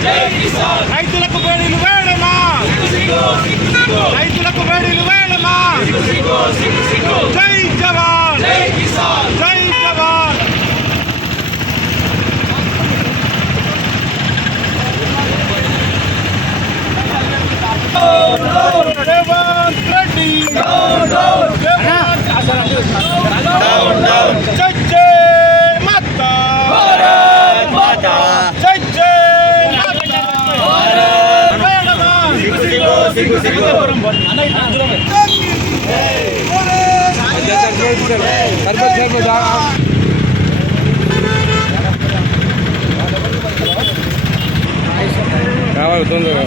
కిసాన్ రైతులకు బేడీలు వేయడమా రైతులకు బేడీలు వేయడమా జై జవాన్! జై జవాన్! రేవంత్ కావాలి తొందరగా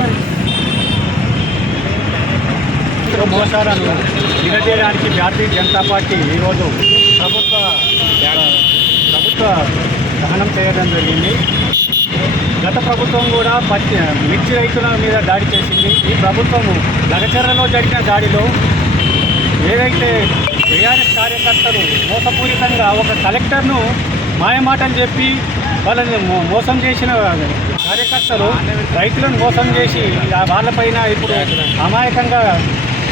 మోసాలను నిలదీయడానికి భారతీయ జనతా పార్టీ ఈరోజు ప్రభుత్వ ప్రభుత్వ దహనం చేయడం జరిగింది. గత ప్రభుత్వం కూడా పచ్చి మిర్చి రైతుల మీద దాడి చేసింది. ఈ ప్రభుత్వము లగచర్లలో జరిగిన దాడిలో ఏదైతే టీఆర్ఎస్ కార్యకర్తలు మోసపూరితంగా ఒక కలెక్టర్ను మాయమాటలు చెప్పి వాళ్ళని మోసం చేసిన కార్యకర్తలు రైతులను మోసం చేసి ఆ వాళ్ళపైన ఇప్పుడు అమాయకంగా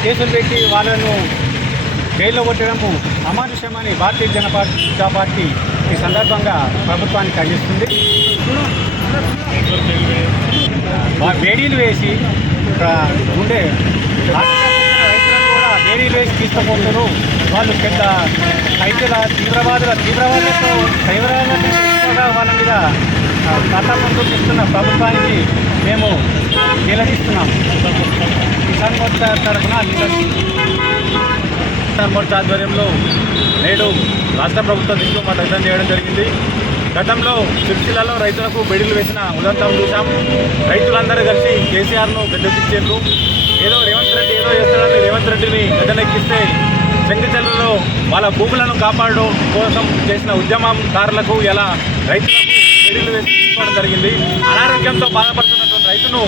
కేసులు పెట్టి వాళ్ళను జైల్లో కొట్టడము అమానుష్యమని భారతీయ జనతా పార్టీ ఈ సందర్భంగా ప్రభుత్వానికి అందిస్తుంది. వేడీలు వేసి ఇక్కడ ఉండే కూడా వేడీలు వేసి తీసుకుపోతున్నారు. వాళ్ళు పెద్ద రైతుల తీవ్రవాదుల తీవ్రవాదులతో తీవ్రవాదులతో వాళ్ళ మీద కథ ముందుకిస్తున్న ప్రభుత్వానికి మేము నిలదీస్తున్నాం. కిసాన్ మోర్చా తరఫున కిసాన్ మోర్చా ఆధ్వర్యంలో నేడు రాష్ట్ర ప్రభుత్వం దృష్టిలో మా దగ్గర చేయడం జరిగింది. గతంలో సిరిసిల్లలో రైతులకు బెడిలు వేసిన ఉదంతం చూసాం రైతులందరూ కలిసి కేసీఆర్ను గద్దెదిచ్చారు ఏదో రేవంత్ రెడ్డి ఏదో చేస్తాడని రేవంత్ రెడ్డిని గద్దెనెక్కిస్తే చెంగిచెల్లలో వాళ్ళ భూములను కాపాడడం కోసం చేసిన ఉద్యమందారులకు ఎలా రైతులకు బెడిలు వేసి తీసుకోవడం జరిగింది. అనారోగ్యంతో బాధపడుతున్నటువంటి రైతును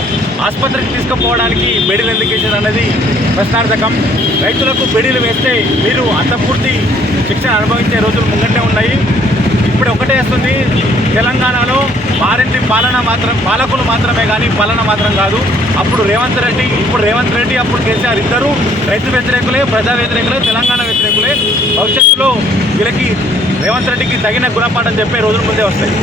ఆసుపత్రికి తీసుకుపోవడానికి బెడీలు ఎందుకు వేసారు అనేది ప్రశ్నార్థకం. రైతులకు బెడీలు వేస్తే మీరు అంతపూర్తి శిక్షణ అనుభవించే రోజులు ముంగటే ఉన్నాయి. వస్తుంది తెలంగాణలో వారింటి పాలన మాత్రం పాలకులు మాత్రమే కానీ పాలన మాత్రం కాదు. అప్పుడు రేవంత్ రెడ్డి ఇప్పుడు రేవంత్ రెడ్డి అప్పుడు కేసీఆర్ ఇద్దరు రైతు వ్యతిరేకులే ప్రజా వ్యతిరేకులే తెలంగాణ వ్యతిరేకులే. భవిష్యత్తులో వీళ్ళకి రేవంత్ రెడ్డికి తగిన గుణపాఠం చెప్పే రోజుల ముందే వస్తాయి.